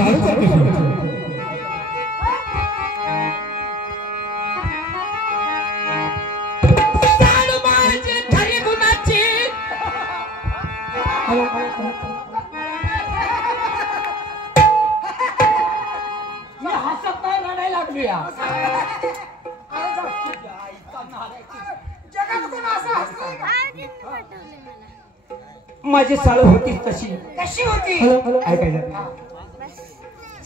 साळूचा कशी होती साळू माझी खरी गुणाची मी हसत नाही रडायला लागलो या माझी साळू होती तशी कशी होती ऐकायचं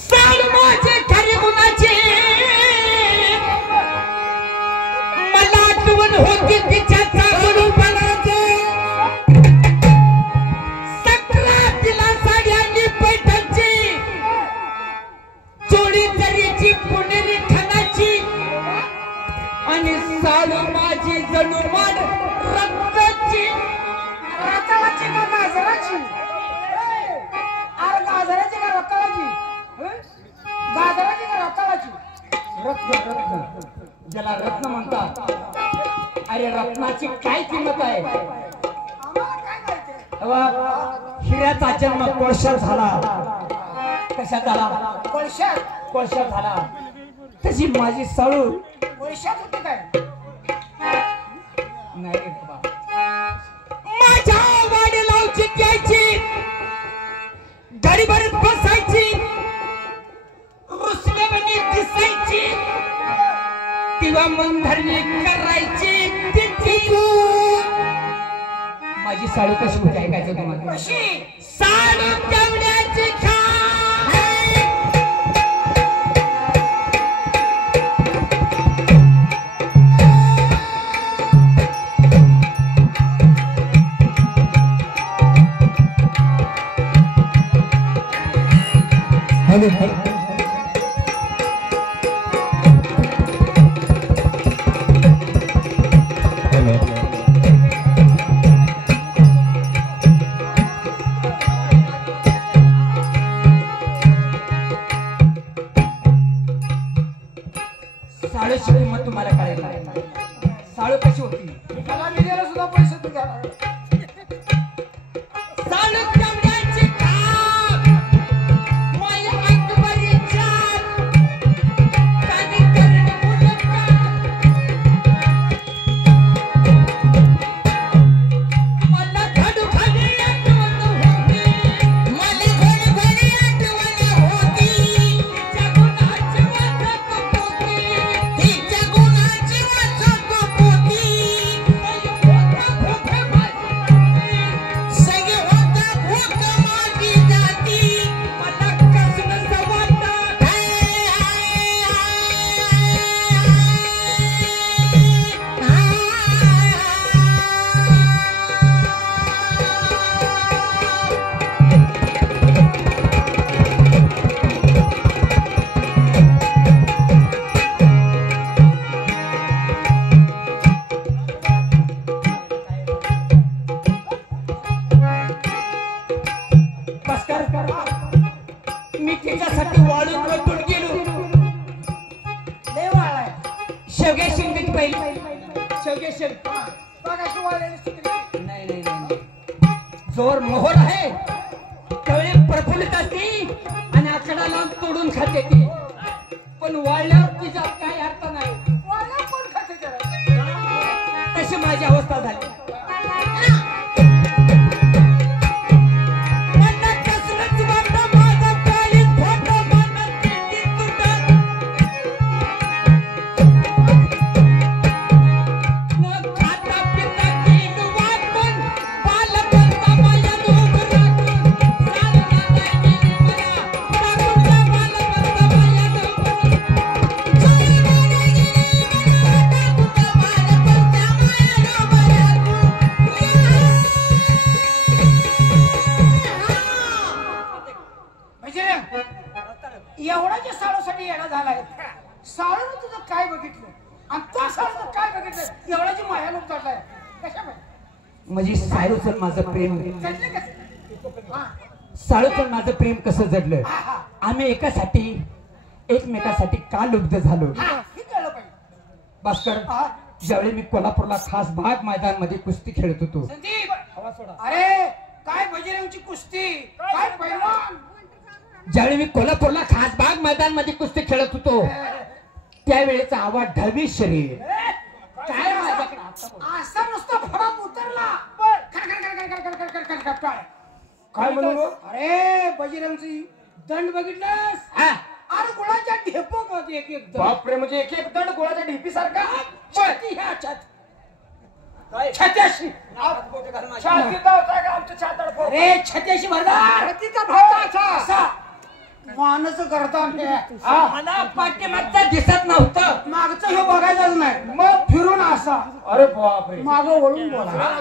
साळू माझी खरी गुणाची मला आठवण होती तिच्या चांगलपणाची सक्रातीला साड्यांनी पैठणची चोळी जरीची पुणेरी खणाची आणि साळू माझी जणूमान रक्ताची रताळाची का गाजराची अरे गाजराची का रताळाची गाजराची का रताळाची रत्न रत्न ज्याला रत्न म्हणतात अरे रत्नाची काय किंमत आहे आम्हाला काय माहिती तेव्हा हिऱ्याचा जन्म कोळशात झाला कशात झाला कोळशात झाला तशी माझी साळू पैशात होते काय नाही रे बाबा माझ्या वाडीलावची द्यायची गाडीभरत बसायची रुसल्यावानी दिसायची किंवा मनधरणी करायची तिची माझी साळू कशी होती ऐकायचं तुम्हाला कशी साळू तेवढ्याची खा हॅलो साळूची किंमत तुम्हाला कळेल नाही. साळू कशी होती मला विजेला सुद्धा पैसे तू घ्यायला साळू तेवढ्याची खा माझ्या अंगभरी छान कानी करणी मुलगा मला खडू खडी आठवण होती मला खडू खडी आठवण होती तिच्या गुणाची वाचत होती सगळे होता भूक माझी जाती मला कसलं सवाटा मी तिच्यासाठी वाळून रतून गेलो लय वाळाय शेवग्या शेंगीत पहिली शेवग्या शेंग बघा वाळलेली स्त्री नाही नाही नाही जोर मोहर आहे तळे प्रफुल्लित असते आणि आकडा लावून तोडून खाते ती पण वाळल्यावर तिचा काय अर्थ नाही वाळला कोण खाते त्याला तशी माझी अवस्था झाली मला कसलंच वाटतं माझं काळीज खोटं मनात किती तुटत. न खाता पिता कीड वाटून बालपणचा मयान उभं राखून सारखा नाही गेली मला टाकून त्या बालपणचा मयान उभं राखून सारखा नाही गेली मला टाकून त्या बालपणचा मयान उभं म्हणजे एवढा जे साळूसाठी येणं झालाय साळून तुझं काय बघितलं आणि तो साळून काय बघितलं एवढा जी माया लोक चढलाय कशामध्ये म्हणजे साळूचं माझं प्रेम चढले कसं हा साळूचं माझं प्रेम कसं जडलं हा हा आम्ही एकमेकासाठी का लुब्ध झालो हा हे कळलं पाहिजे भास्कर हा ज्यावेळी मी कोल्हापूरला खास भाग मैदान मध्ये कुस्ती खेळत होतो संदीप अरे काय बजरंगची कुस्ती काय पैलवान ज्यावेळी मी कोल्हापूरला खासबाग मैदान मध्ये कुस्ती खेळत होतो त्यावेळेचा आवाज ढवी शरीर काय माझ्याकडे असा नुसता फडात उतरला काय म्हणू अरे बजरंगची दंड बघितलंस हा अरे गुळाच्या ढेपो मध्ये एक एक दंड. बापरे म्हणजे एक एक दंड गोळाच्या ढेपी सारखा छाती ह्या छात्याशी अरे छात्याशी भरदार असा मानच गर्दान मला पाठीमागचा दिसत नव्हतं मागचं हे बघायचंच नाही मग फिरून असा अरे बापरे माग वळून बोला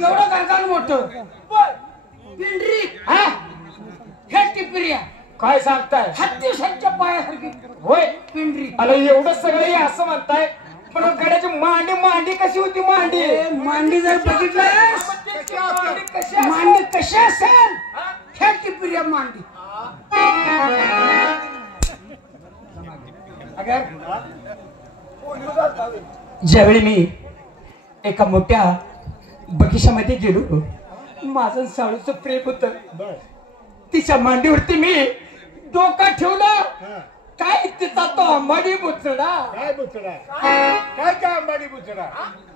एवढं गर्दान मोठं पिंडरी हा हे टिपरिया काय सांगताय हत्तीशांच्या पायासारखी होय पिंडरी अरे एवढं सगळं हे असं म्हणताय पण गड्याची मांडी कशी होती मांडी मांडी जर बघितलं मांडी कशी असेल हे टिपरिया मांडी ज्यावेळी मी एका मोठ्या बगिचामध्ये गेलो माझं साळूचं प्रेम होत तिच्या मांडीवरती मी डोका ठेवलं काय तिचा तो अंबाडी बुचडा काय अंबाडी बुचडा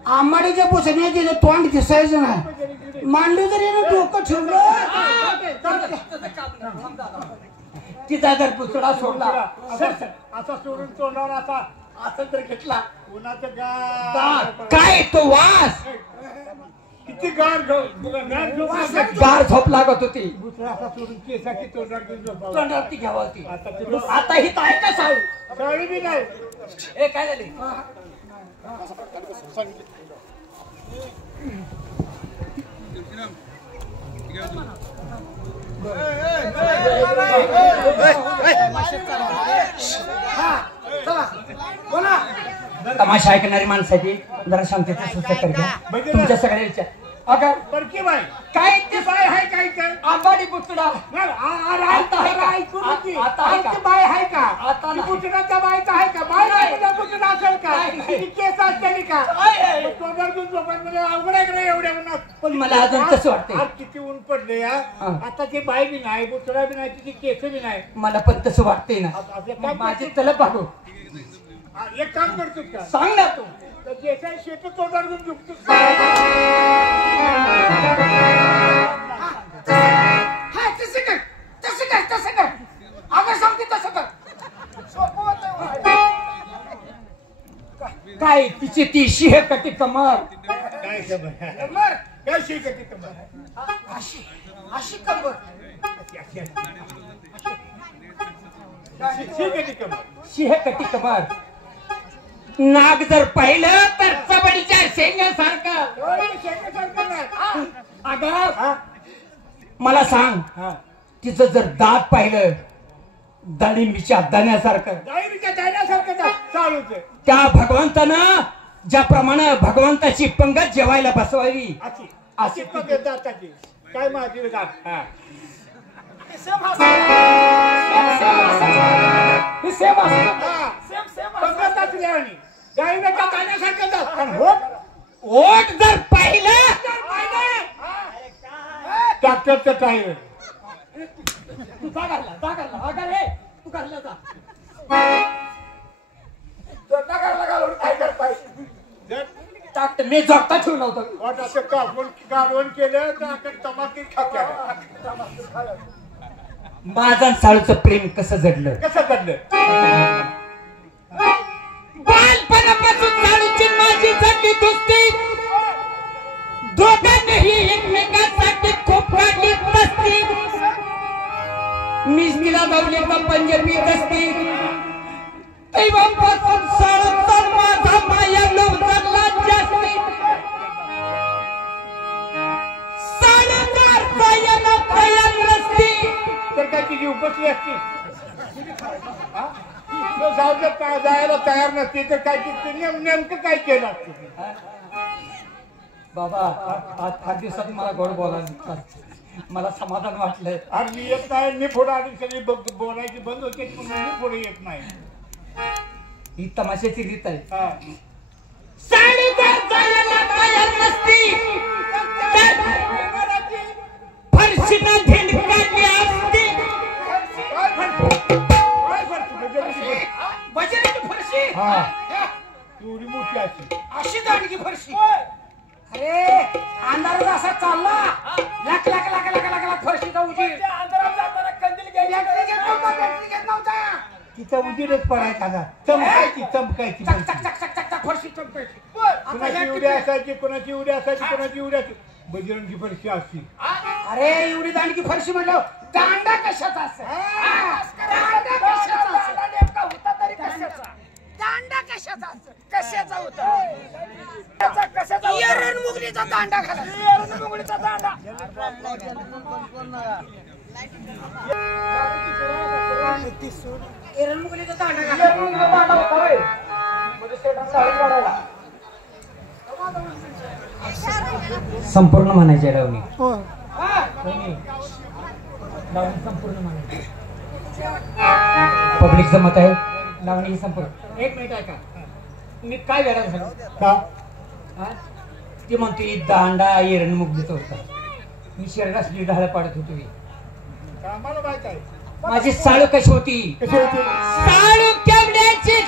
आंबाडीच्या पुसण्यात तिचं तोंड दिसायचं नाही मांडू जरी डोकं ठेवलं तिचा जर पुतळा सोडला असा सोडून तोंडावर असा असं तर घेतला उन्हाचं गार काय तो वास किती गार गार झोप लागत होती दुसरा असा सोडून केसाची तोंडावर घेऊन झोपावं. तोंडावरती घ्यावा होती आता तिला आता ही तर आहे का साळू साडी बी नाही ए काय झाली तमाशा ऐकणारी माणसाची जरा शांतता सुचत घ्या तुमच्या सगळ्यांच्या अगं परकी बाई काय ती बाई आहे काय तर आंबाडी पुतळा आता आहे का? ऐकून होती. आता आहे का? ती बाई आहे का आता ती नाही. बुचडाच्या बाईचा आहे का बाई नाही. नाही बुचडा असेल का नाही, नाही. ती केस असते का आहे. मग तोंडावर घेऊन झोपायचं म्हणजे अवघड आहे का नाही एवढ्या उन्हात पण मला अजून तसं वाटतंय आज किती ऊन पडले या हा. आता ती बाई बी नाही बुचडा बी नाही तिची केस बी नाही मला पण तसं वाटतंय ना आपलं काम माझी तलप बघू एक काम करतो का सांग ना तू तर जे काही शेत तोंडावर घेऊन झोपतो हा तसं कर तसं कर तसं कर अगं सांगते तसं कर काय तिची ती शिह कटी कमर काय खबर काय शेत आहे तिथं अशी अशी कंबर ठीक आहे ठीक आहे शिह कटी कमर नाग जर पाहिलं तर चबडीच्या शेंगासारखं अगं मला सांग तिचं जर दात पाहिलं डाळिंबीच्या दाण्यासारखं डाळिंबीच्या दाण्यासारखं चालूच आहे त्या भगवंतानं ज्याप्रमाणे भगवंताची पंगत जेवायला बसवावी अशी अशी अशी पद्धत दाताची काय माझी दात हा ही सेम असतं. हा पद्धत असली आणि डाळिंबीच्या दाण्यासारखं दात आणि होत ओठ जर पाहिलं ट्रॅक्टरचं टायर तू जागारला अगं रे तू करला जा काय करताय जर टाकत मी झोपता ठेवून नव्हतं वाट असं काढून केलं तर आपण तमाकी खात्या माझं साळूचं प्रेम कसं जडलं कसं घडलं बालपणापासून साळूची माझी जडली दोस्ती दोघांनीही एकमेकांसाठी खूप काढली मस्ती मीच तिला गावली का पंजाबी दस्ती तेव्हापासून साळूचा माझा माया लोक जडला जास्ती साळूचा अर्थ याला तयार नसती तर काय तिची उपस्थिती असते जायला तयार नसते तर काय नेमकं काय केलं असतं बाबा आज 8 दिवसात मला गोड बोलायला मला समाधान वाटलंय आणि मी येत नाही मी पुढे आली सगळी बोलायची बंद होते पण मी पुढे येत नाही ही तमाशाची रीत आहे हा. साडी जर जायला तयार नसती तर फरशीनं धिंड काढली असती हा एवढी मोठी अशी अशी दांडगी फरशी अरे अंधारात असा चालला लाख लाख लाख लाख लाख लाख फरशीचा उजीर अंधारात जाताना कंदील घ्यायला बॅटरी घेत नव्हता तिचा उजेडच पडायचा ना चमकायची चमकायची चक चक चक चक चक चक फरशी चमकायची कोणाची एवढी असायची कोणाची एवढी असायची कोणाची एवढी असायची बजरंगी फरशी असती अरे एवढी दांडगी फरशी म्हणलं दांडा कशाचा असेल दांडा कशाचा असेल नेमका होता तरी कशाचा दांडा कशाचा असेल कशाचा होता कशाचा एरण मुगलीचा दांडा खाला मुगळीचा दांडा एरण मुगलीचा दांडा खाला दांडा होता होय म्हणजे स्टेटस साडी वाढायला संपूर्ण म्हणायचे डावणी हा लावणी संपूर्ण म्हणायची पब्लिकचं मत आहे लावणी ही संपूर्ण. एक मिनिट ऐका मी काय वेळा झालो का हा? ती म्हणते दांडा एरण मुगलीचा होता मी शरीरासली ढाळ पाडत होतो आम्हाला माहित आहे माझी साळ कशी होती कशी होती साळू केवड्याची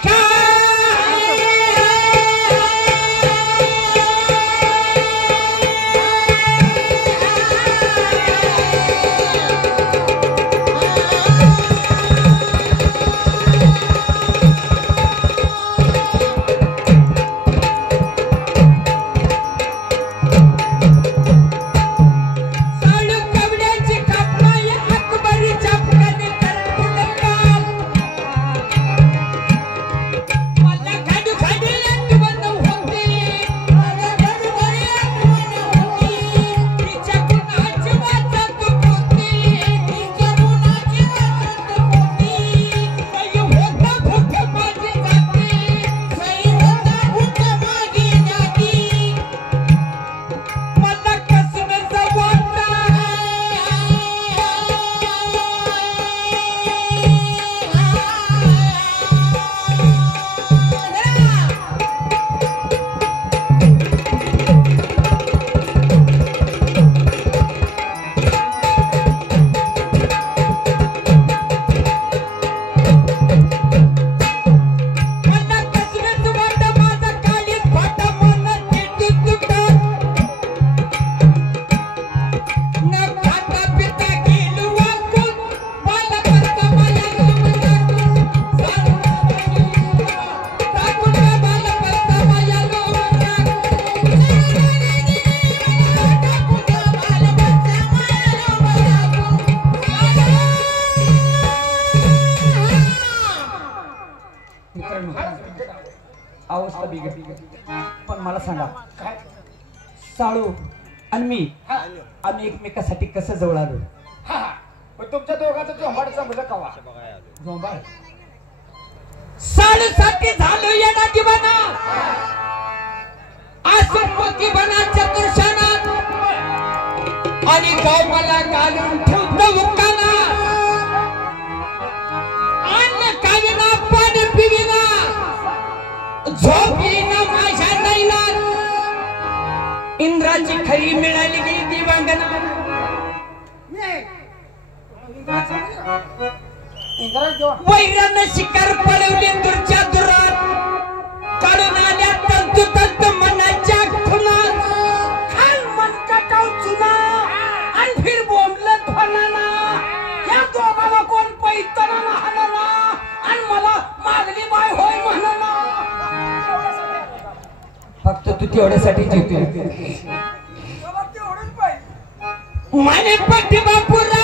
अवस्था बिघडली पण मला सांगा साळू आणि मी आम्ही एकमेकासाठी कसं जवळ आलो पण तुमच्या दोघांचा झोंबाड समजा कवा झोंबाळ साळूसाठी झालो येणा दिवाना आसून मोती बना चतुर्शानात आणि गाव मला घालून ठेवतो मुक्काना अन्न काविना पाणी पिविना झोपीना माझ्या नैनात इंद्राची खरी मिळाली गेली दिवांगना वैरानं शिकार पळवली दूरच्या दुरात काढून आल्या तंतु तंतु मनाच्या खुनात खान मन कटाव चुना आणि फिर बोंबलं ध्वनाना या दोघाला कोण पैतनाना हाणाना आणि मला मागली बाय होय म्हणाना फक्त तू तेवढ्यासाठी जिवते तेवढंच पाहिजे माने पट्टी बापूरा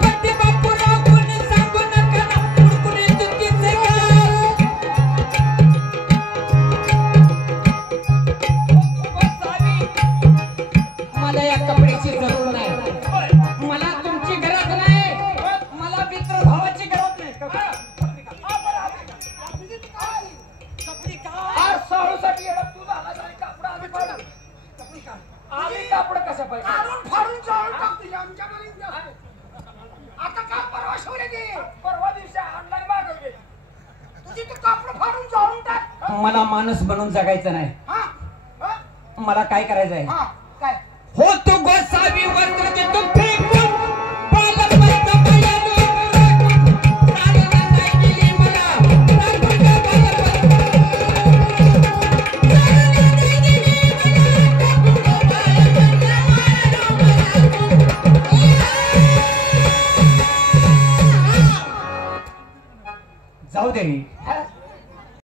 पट्टी बापूराव कोणी सांगू नका ना कुणी तुझी आम्ही कापड कसं पाहिजे काढून फाडून जाळून टाकते आमच्या बरीच आहे. आता का परवा शिवले गे परवा दिवशी ऑनलाईन मागवले तुझी तू कापड फाडून जाळून टाक. मला माणूस बनून जगायचं नाही हा हा? मला काय करायचं आहे हा काय हो तू गोसावी वस्त्र तू फेकून बालपंत मयालू राखून चालना नाही दिली मला राखून जाऊ दे